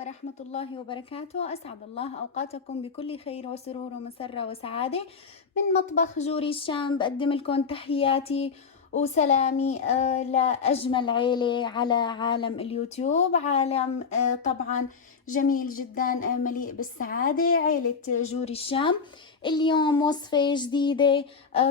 ورحمة الله وبركاته. أسعد الله أوقاتكم بكل خير وسرور ومسرة وسعادة. من مطبخ جوري الشام بقدم لكم تحياتي وسلامي لأجمل عيلة على عالم اليوتيوب، عالم طبعا جميل جدا، مليء بالسعادة، عيلة جوري الشام. اليوم وصفة جديدة،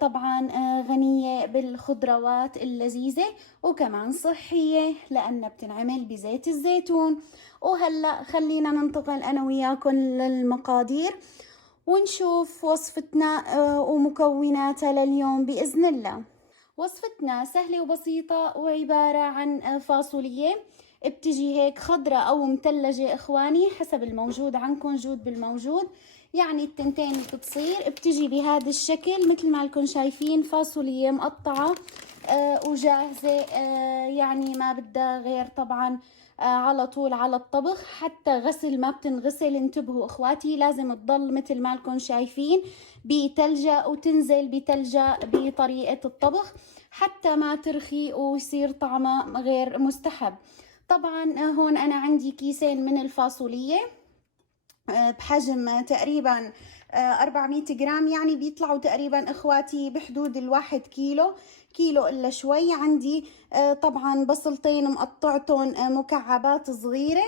طبعا غنية بالخضروات اللذيذة وكمان صحية لأنها بتنعمل بزيت الزيتون. وهلأ خلينا ننتقل أنا وياكم للمقادير ونشوف وصفتنا ومكوناتها لليوم بإذن الله. وصفتنا سهلة وبسيطة وعبارة عن فاصولية، بتجي هيك خضرة أو مثلجة إخواني حسب الموجود عندكم، جود بالموجود، يعني التنتين بتصير بتجي بهذا الشكل مثل ما لكم شايفين، فاصولية مقطعة وجاهزة، يعني ما بدها غير طبعا على طول على الطبخ. حتى غسل ما بتنغسل، انتبهوا اخواتي، لازم تضل مثل ما لكم شايفين بتلجة وتنزل بتلجة بطريقة الطبخ حتى ما ترخي ويصير طعمها غير مستحب. طبعا هون انا عندي كيسين من الفاصولية بحجم تقريبا 400 جرام، يعني بيطلعوا تقريبا اخواتي بحدود الواحد كيلو الا شوي. عندي طبعا بصلتين مقطعتهم مكعبات صغيرة،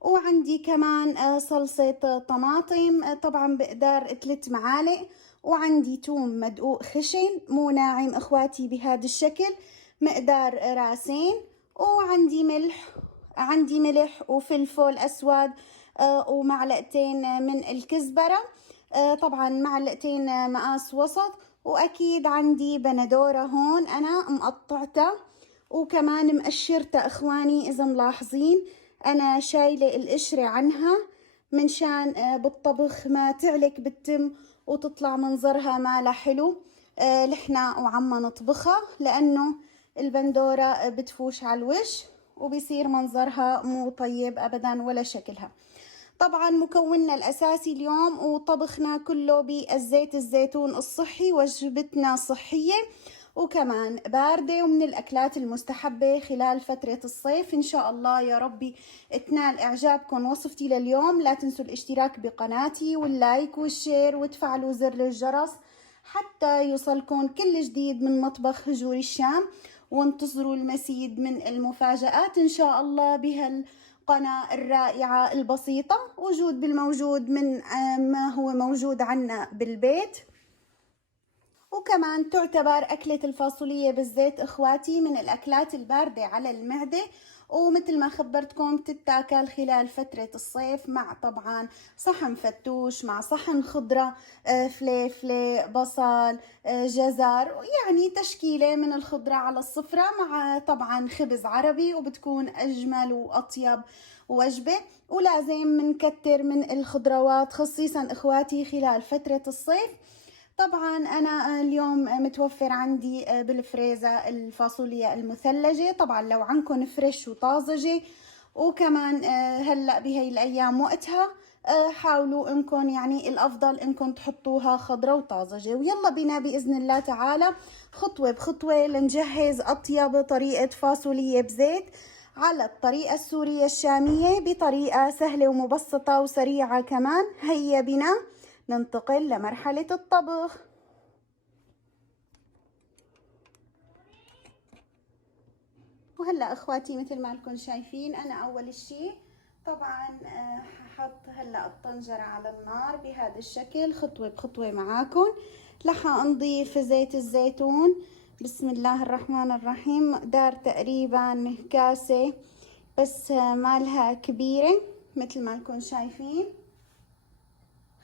وعندي كمان صلصة طماطم طبعا بقدار 3 معالق، وعندي توم مدقوق خشن مو ناعم اخواتي بهذا الشكل مقدار راسين، وعندي ملح وفلفل اسود ومعلقتين من الكزبرة، طبعا معلقتين مقاس وسط، واكيد عندي بندورة هون انا مقطعتها وكمان مقشرتها اخواني. اذا ملاحظين انا شايلة القشرة عنها منشان بالطبخ ما تعلك بالتم وتطلع منظرها ما حلو لحنا وعم نطبخها، لانه البندورة بتفوش على الوش وبيصير منظرها مو طيب ابدا ولا شكلها. طبعا مكوننا الاساسي اليوم وطبخنا كله بالزيت الزيتون الصحي، وجبتنا صحية وكمان باردة ومن الأكلات المستحبة خلال فترة الصيف. إن شاء الله يا ربي تنال إعجابكم وصفتي لليوم. لا تنسوا الاشتراك بقناتي واللايك والشير وتفعلوا زر الجرس حتى يوصلكم كل جديد من مطبخ جوري الشام، وانتظروا المزيد من المفاجآت إن شاء الله بهالقناة الرائعة البسيطة، وجود بالموجود من ما هو موجود عنا بالبيت. وكمان تعتبر أكلة الفاصولية بالزيت إخواتي من الأكلات الباردة على المعدة، ومثل ما خبرتكم تتاكل خلال فترة الصيف مع طبعا صحن فتوش، مع صحن خضرة فليفلة بصل جزر، يعني تشكيلة من الخضرة على الصفرة مع طبعا خبز عربي، وبتكون أجمل وأطيب وجبة. ولازم منكتر من الخضروات خصيصا إخواتي خلال فترة الصيف. طبعا أنا اليوم متوفر عندي بالفريزة الفاصوليا المثلجة، طبعا لو عندكم فريش وطازجة، وكمان هلأ بهي الأيام وقتها حاولوا إنكم يعني الأفضل إنكم تحطوها خضرة وطازجة. ويلا بنا بإذن الله تعالى خطوة بخطوة لنجهز أطيب طريقة فاصوليا بزيت على الطريقة السورية الشامية بطريقة سهلة ومبسطة وسريعة كمان. هيا بنا ننتقل لمرحلة الطبخ. وهلا اخواتي مثل ما لكم شايفين انا اول شي طبعا هحط هلا الطنجرة على النار بهذا الشكل خطوة بخطوة معاكم. رح نضيف زيت الزيتون، بسم الله الرحمن الرحيم، مقدار تقريبا كاسة بس مالها كبيرة مثل ما لكم شايفين.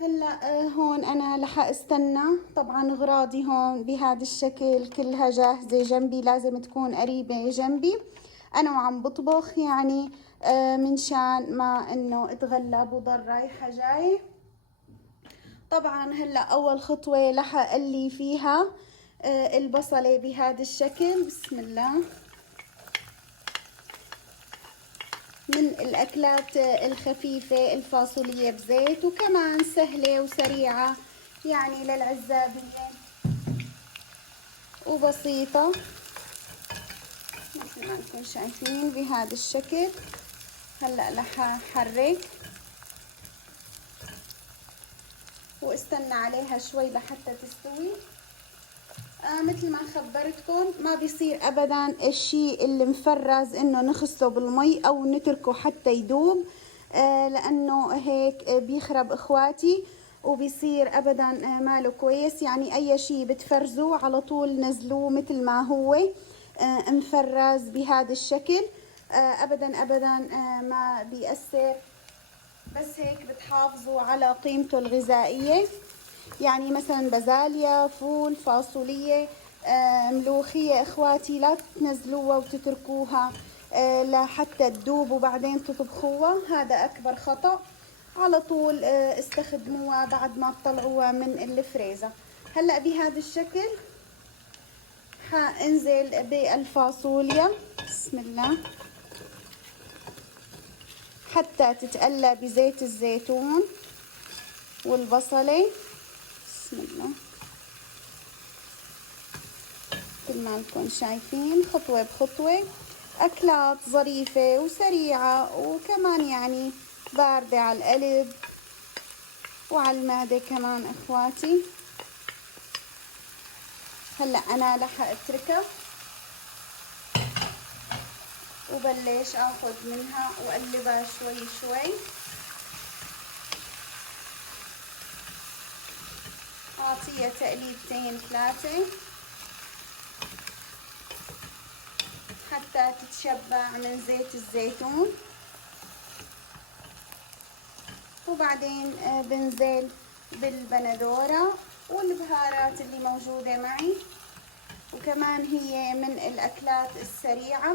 هلا هون انا رح استنى، طبعا اغراضي هون بهذا الشكل كلها جاهزة جنبي، لازم تكون قريبة جنبي انا وعم بطبخ، يعني من شان ما انه اتغلب وضل رايحة جاي. طبعا هلا اول خطوة رح اقلي فيها البصلة بهذا الشكل، بسم الله. من الأكلات الخفيفة الفاصولية بزيت، وكمان سهلة وسريعة يعني للعزابية وبسيطة مثل ما انتم شايفين بهذا الشكل. هلا رح احرك واستنى عليها شوي لحتى تستوي. مثل ما خبرتكم ما بيصير ابدا الشيء اللي مفرز انه نغسله بالمي او نتركه حتى يدوب، لانه هيك بيخرب اخواتي وبيصير ابدا ماله كويس. يعني اي شيء بتفرزوه على طول نزلوه مثل ما هو مفرز بهذا الشكل. ابدا ابدا ما بيأثر، بس هيك بتحافظوا على قيمته الغذائية. يعني مثلا بازاليا، فول، فاصولية، ملوخية اخواتي لا تنزلوها وتتركوها لحتى تدوب وبعدين تطبخوها، هذا اكبر خطأ. على طول استخدموها بعد ما تطلعوها من الفريزر. هلا بهذا الشكل حانزل بالفاصوليا، بسم الله، حتى تتقلى بزيت الزيتون والبصلة. بسم الله، مثل ما انكم شايفين خطوة بخطوة. أكلات ظريفة وسريعة وكمان يعني باردة على القلب وعلى المعدة كمان اخواتي. هلا أنا رح أتركها وبلش اخذ منها وقلبها شوي شوي. اعطيها تقليبتين ثلاثة حتى تتشبع من زيت الزيتون، وبعدين بنزل بالبندورة والبهارات اللي موجودة معي، وكمان هي من الأكلات السريعة.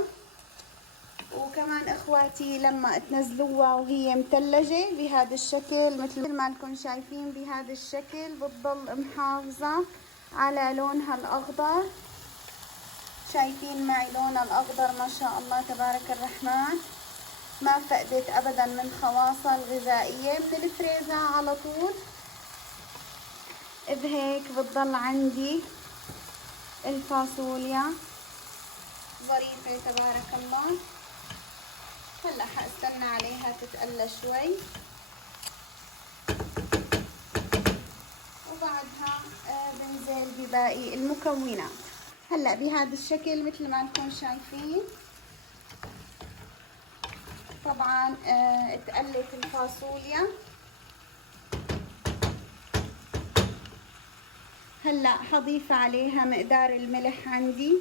وكمان اخواتي لما تنزلوها وهي مثلجة بهذا الشكل مثل ما انكم شايفين بهذا الشكل بتضل محافظة على لونها الأخضر. شايفين معي لونها الأخضر ما شاء الله تبارك الرحمن، ما فقدت أبدا من خواصها الغذائية. من الفريزر على طول بهيك بتضل عندي الفاصوليا ظريفة تبارك الله. هلا حاستنى عليها تتقلى شوي وبعدها بنزل بباقي المكونات. هلا بهذا الشكل مثل ما انكم شايفين طبعا اتقلت الفاصوليا. هلا حضيف عليها مقدار الملح عندي،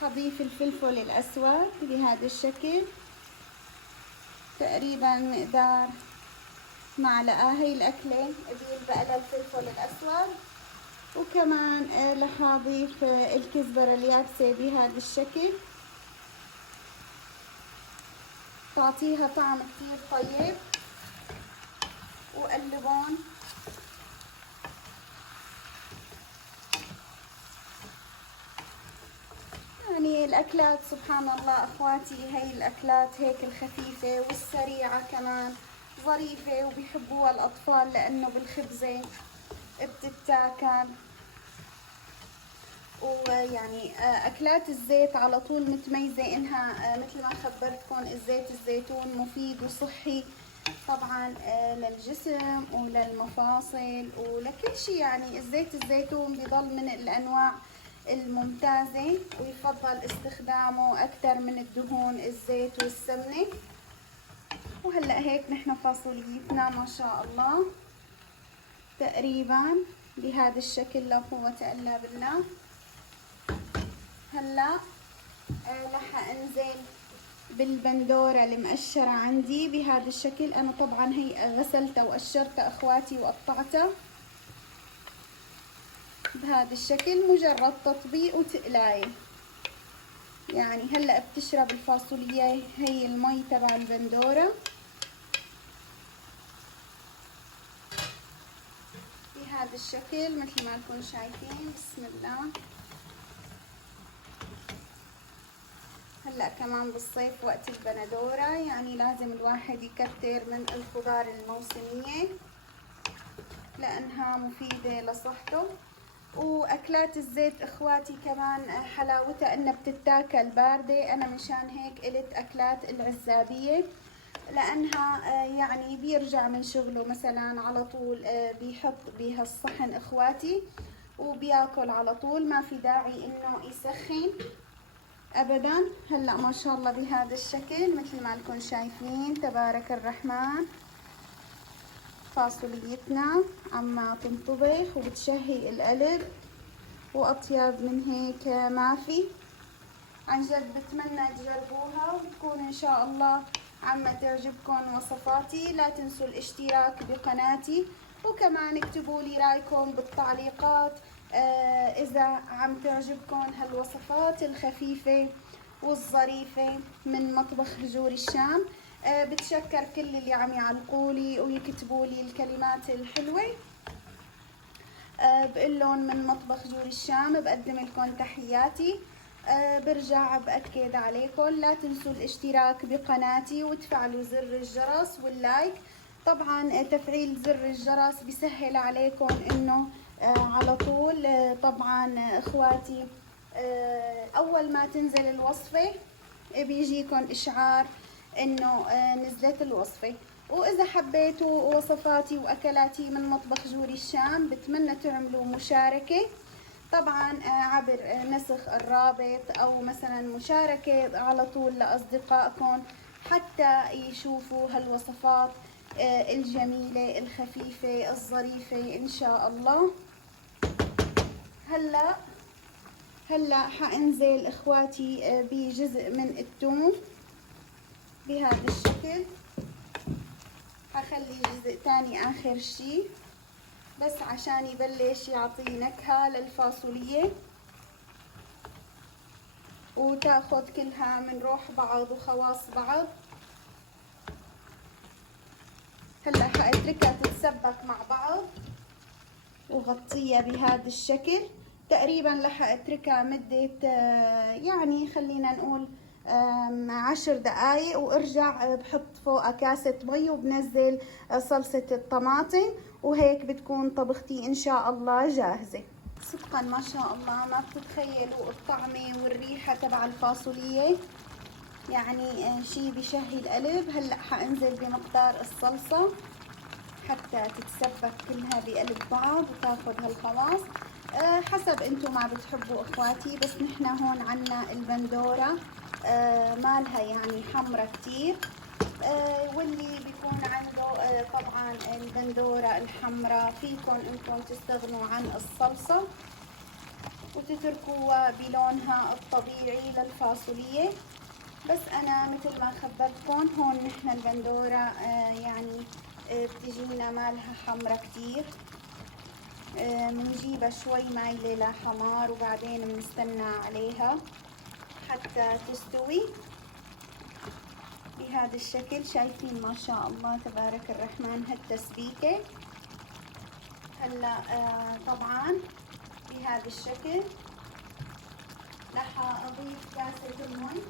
حضيف الفلفل الأسود بهذا الشكل تقريبا مقدار معلقة. هي الأكلة بيلبق لها الفلفل الأسود. وكمان رح أضيف الكزبرة اليابسة بهذا الشكل تعطيها طعم كتير طيب، وقلبون. يعني الأكلات سبحان الله أخواتي، هي الأكلات هيك الخفيفة والسريعة كمان ظريفة وبيحبوها الأطفال لأنه بالخبزة بتتاكل. ويعني أكلات الزيت على طول متميزة إنها مثل ما خبرتكم الزيت الزيتون مفيد وصحي طبعا للجسم وللمفاصل ولكل شيء. يعني الزيت الزيتون بضل من الأنواع الممتازة ويفضل استخدامه أكثر من الدهون الزيت والسمنة. وهلأ هيك نحن فاصوليتنا ما شاء الله تقريبا بهذا الشكل لا قوة إلا بالله. هلا رح انزل بالبندورة المقشرة عندي بهذا الشكل. انا طبعا هي غسلتها وقشرتها اخواتي وقطعتها بهذا الشكل، مجرد تطبيق وتقلاية. يعني هلا بتشرب الفاصوليا هي المي تبع البندورة بهذا الشكل مثل ما انكم شايفين. بسم الله. هلا كمان بالصيف وقت البندورة يعني لازم الواحد يكتر من الخضار الموسمية لأنها مفيدة لصحته. واكلات الزيت اخواتي كمان حلاوتها انها بتتاكل بارده. انا مشان هيك قلت اكلات العزابيه، لانها يعني بيرجع من شغله مثلا على طول بيحط بهالصحن اخواتي وبياكل على طول، ما في داعي انه يسخن ابدا. هلا ما شاء الله بهذا الشكل مثل ما لكم شايفين تبارك الرحمن فاصوليتنا عم تنطبخ وبتشهي القلب، واطيب من هيك ما في. عن جد بتمنى تجربوها وتكون ان شاء الله عم تعجبكم وصفاتي. لا تنسوا الاشتراك بقناتي، وكمان اكتبوا لي رايكم بالتعليقات اذا عم تعجبكم هالوصفات الخفيفة والظريفة من مطبخ هجور الشام. بتشكر كل اللي عم يعلقولي ويكتبوا لي الكلمات الحلوة. بقول لهم من مطبخ جور الشام بقدم لكم تحياتي. برجع بأكد عليكم لا تنسوا الاشتراك بقناتي وتفعلوا زر الجرس واللايك. طبعا تفعيل زر الجرس بيسهل عليكم انه على طول طبعا اخواتي اول ما تنزل الوصفة بيجيكم اشعار انه نزلت الوصفة. واذا حبيتوا وصفاتي واكلاتي من مطبخ جوري الشام بتمنى تعملوا مشاركة طبعا عبر نسخ الرابط او مثلا مشاركة على طول لاصدقائكم حتى يشوفوا هالوصفات الجميلة الخفيفة الظريفة ان شاء الله. هلا حانزل اخواتي بجزء من الثوم بهذا الشكل. حخلي جزء تاني اخر شي بس عشان يبلش يعطي نكهة للفاصولية وتاخد كلها من روح بعض وخواص بعض. هلا حاتركها تتسبك مع بعض وغطيها بهذا الشكل تقريبا. رح اتركها مدة يعني خلينا نقول 10 دقايق، وارجع بحط فوقها كاسة مي وبنزل صلصة الطماطم، وهيك بتكون طبختي ان شاء الله جاهزة. صدقا ما شاء الله ما بتتخيلوا الطعمة والريحة تبع الفاصولية، يعني شي بشهي القلب. هلا حانزل بمقدار الصلصة حتى تتسبك كلها بقلب بعض وتاخد هالخواص حسب انتو ما بتحبوا اخواتي. بس نحنا هون عنا البندورة مالها يعني حمرة كتير، واللي بيكون عنده طبعا البندورة الحمراء فيكم انتم تستغنوا عن الصلصة وتتركوها بلونها الطبيعي للفاصولية. بس انا مثل ما خبرتكم هون نحنا البندورة يعني بتجينا مالها حمرة كتير، بنجيبها شوي مايلة لحمار وبعدين بنستنى عليها حتى تستوي بهذا الشكل. شايفين ما شاء الله تبارك الرحمن هالتسبيكة. هلا طبعا بهذا الشكل رح اضيف كاسة المي.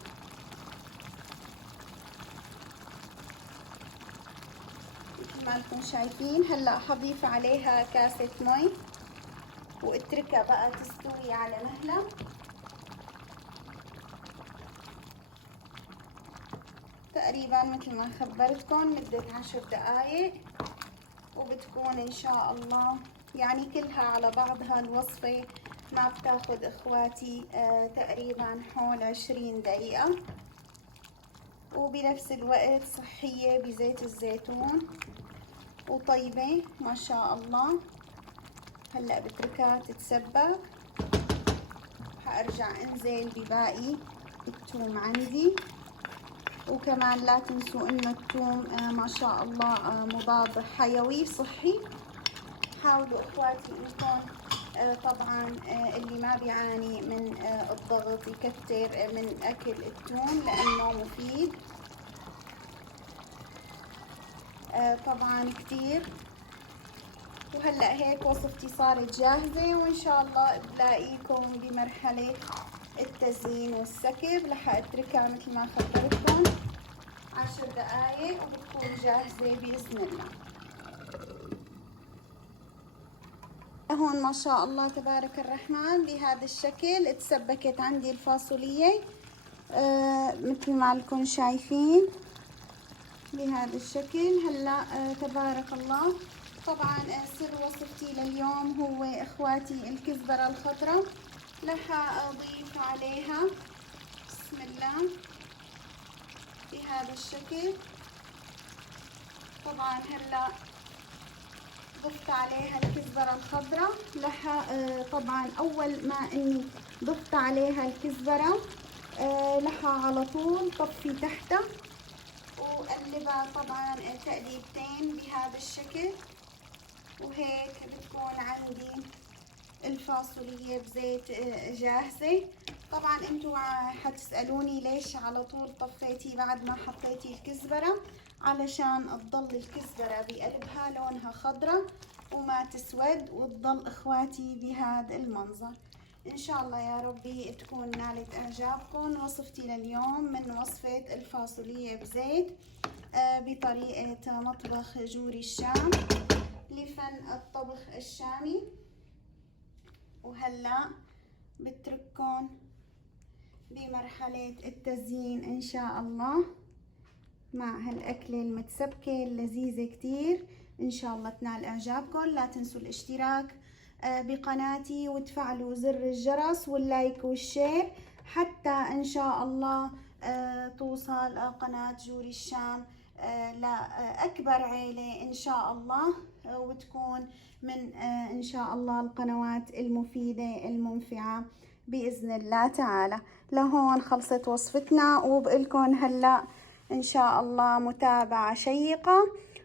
مثل ما انتم شايفين هلا حضيف عليها كاسة مي واتركها بقى تستوي على مهلة. تقريبا مثل ما خبرتكم مدة 10 دقايق وبتكون ان شاء الله يعني كلها على بعضها الوصفة ما بتاخد اخواتي تقريبا حول 20 دقيقة، وبنفس الوقت صحية بزيت الزيتون وطيبة ما شاء الله. هلأ بتركها تتسبك. حارجع انزل بباقي الثوم عندي، وكمان لا تنسوا انه الثوم ما شاء الله مضاد حيوي صحي. حاولوا اخواتي انكم طبعا اللي ما بيعاني من الضغط يكتر من اكل الثوم لانه مفيد طبعا كتير. وهلا هيك وصفتي صارت جاهزة، وان شاء الله بلاقيكم بمرحلة التزيين والسكب. رح اتركها مثل ما خبرتكم 10 دقايق وبتكون جاهزة بإذن الله. لهون ما شاء الله تبارك الرحمن بهذا الشكل تسبكت عندي الفاصولية. مثل ما لكم شايفين بهذا الشكل. هلا تبارك الله. طبعا سر وصفتي لليوم هو اخواتي الكزبرة الخضراء. رح اضيف عليها بسم الله بهذا الشكل. طبعا هلا ضفت عليها الكزبرة الخضراء. رح طبعا اول ما اني ضفت عليها الكزبرة رح على طول طفي تحتها وقلبها طبعا تقليبتين بهذا الشكل. وهيك بتكون عندي الفاصولية بزيت جاهزة. طبعا انتوا حتسألوني ليش على طول طفيتي بعد ما حطيتي الكزبرة، علشان تضل الكزبرة بقلبها لونها خضرة وما تسود وتضل اخواتي بهذا المنظر. ان شاء الله يا ربي تكون نالت اعجابكم وصفتي لليوم من وصفة الفاصولية بزيت بطريقة مطبخ جوري الشام لفن الطبخ الشامي. وهلا بترككم بمرحلة التزيين ان شاء الله مع هالأكلة المتسبكة اللذيذة كتير. ان شاء الله تنال اعجابكم. لا تنسوا الاشتراك بقناتي وتفعلوا زر الجرس واللايك والشير حتى ان شاء الله توصل قناة جوري الشام لأكبر عيلة ان شاء الله، وتكون من ان شاء الله القنوات المفيدة المنفعة بإذن الله تعالى. لهون خلصت وصفتنا وبقلكن هلأ ان شاء الله متابعة شيقة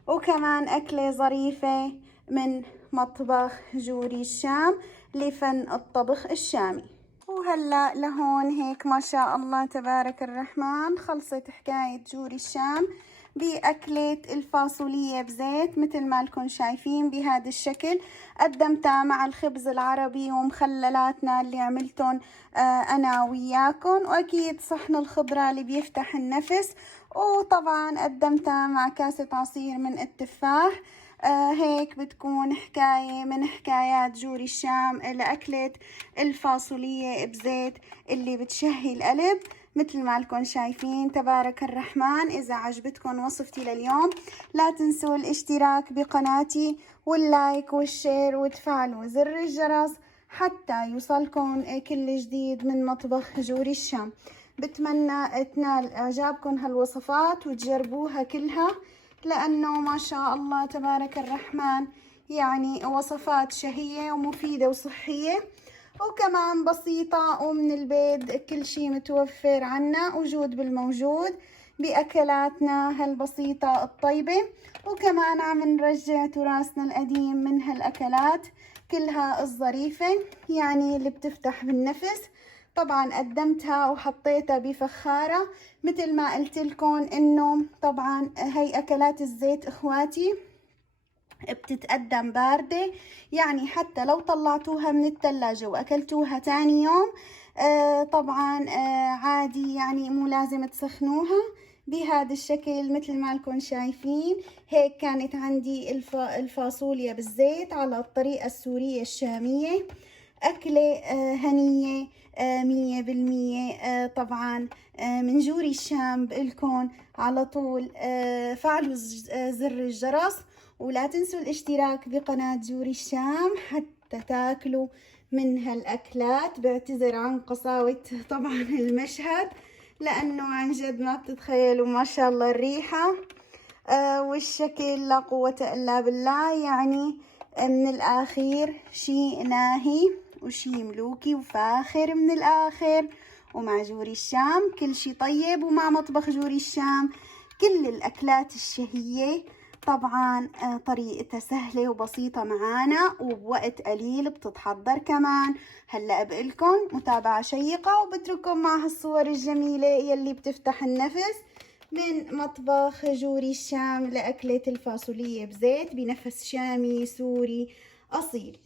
وكمان أكلة ظريفة من مطبخ جوري الشام لفن الطبخ الشامي. وهلا لهون هيك ما شاء الله تبارك الرحمن خلصت حكاية جوري الشام بأكلة الفاصولية بزيت مثل ما لكم شايفين بهذا الشكل. قدمتها مع الخبز العربي ومخللاتنا اللي عملتهم أنا وياكم، وأكيد صحن الخضرة اللي بيفتح النفس. وطبعا قدمتها مع كاسة عصير من التفاح. هيك بتكون حكاية من حكايات جوري الشام لأكلة الفاصولية بزيت اللي بتشهي القلب مثل ما لكم شايفين تبارك الرحمن. إذا عجبتكم وصفتي لليوم لا تنسوا الاشتراك بقناتي واللايك والشير وتفعلوا زر الجرس حتى يوصلكم كل جديد من مطبخ جوري الشام. بتمنى تنال اعجابكم هالوصفات وتجربوها كلها لانه ما شاء الله تبارك الرحمن يعني وصفات شهية ومفيدة وصحية وكمان بسيطة ومن البيت كل شي متوفر عنا وجود بالموجود بأكلاتنا هالبسيطة الطيبة. وكمان عم نرجع تراثنا القديم من هالأكلات كلها الظريفة يعني اللي بتفتح بالنفس. طبعا قدمتها وحطيتها بفخارة مثل ما قلت لكم انه طبعا هي اكلات الزيت اخواتي بتتقدم باردة، يعني حتى لو طلعتوها من الثلاجة واكلتوها تاني يوم طبعا عادي، يعني مو لازم تسخنوها. بهذا الشكل مثل ما لكم شايفين هيك كانت عندي الفاصوليا بالزيت على الطريقة السورية الشامية. أكلة هنية 100%. طبعا من جوري الشام بقلكن على طول فعلوا زر الجرس ولا تنسوا الاشتراك بقناة جوري الشام حتى تاكلوا من هالأكلات. بعتذر عن قساوة طبعا المشهد لأنه عن جد ما بتتخيلوا ما شاء الله الريحة والشكل لا قوة إلا بالله. يعني من الآخير شي ناهي وشي ملوكي وفاخر من الآخر. ومع جوري الشام كل شي طيب، ومع مطبخ جوري الشام كل الأكلات الشهية طبعا طريقتها سهلة وبسيطة معانا وبوقت قليل بتتحضر كمان. هلأ بقلكن متابعة شيقة وبترككم مع هالصور الجميلة يلي بتفتح النفس من مطبخ جوري الشام لأكلة الفاصولية بزيت بنفس شامي سوري أصيل.